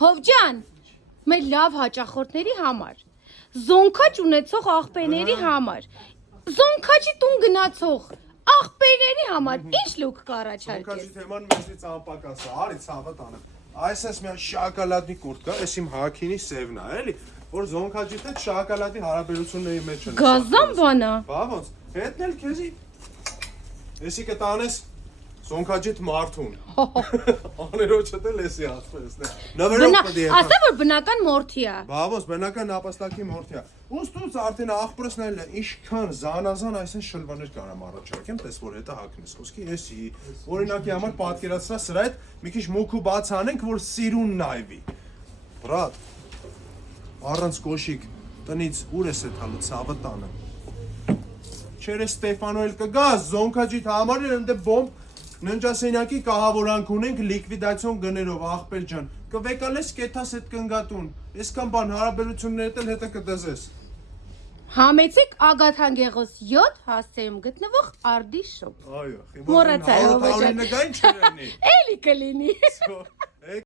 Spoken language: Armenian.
Հովջան, մեր լավ հաճախորդների համար, զոնքաչ ունեցող աղբերների համար, զոնքաչի տուն գնացող աղբերների համար, ինչ լուք կառաջարկես։ Զոնքաչի թեման մեզից անպակաս է, արի ցավը տանեմ։ Այս էս միան շոկոլադի կուրտկա, էս իմ հակինի սևն է, էլի, որ զոնքաչի հետ շոկոլադի հարաբերությունների մեջ են։ Գազան բանա։ Բա ոնց, հետն էլ քեզի էսի կտանես զոնքաչիդ մարդուն։ Աներոջդ էլ էսի ասպես է։ Նվերով պետք է։ Ասա որ բնական մորթի է։ Բա ոնց բնական նապաստակի մորթի է։ Ոստուց արդեն աղբրսն էլ ինչքան զանազան այսեն շլվաներ կարամ առաջարկեմ, տես որ հետը հակնես։ Խոսքի էսի օրինակի համար պատկերացրա սրա հետ մի քիչ մուք ու բաց անենք, որ սիրուն նայվի։ Բրատ։ Առանց կոշիկ տնից ուր ես եթալու ցավը տանը։ Չերը Ստեֆանոել կգա զոնքաչիդ համար ընդ բոմբ ննջասենյակի կահավորանք ունենք լիկվիդացիոն գներով աղբեր ջան կվեկալես կեթաս հետ կնգատուն այսքան բան հարաբերություններդ էլ հետը կդզես Համեցեք Ագաթան Գեղոս 7 հասցեում գտնվող արդի շոփ։ այո Մոռացա, Հովջան։ Էլի Էլի կլինի։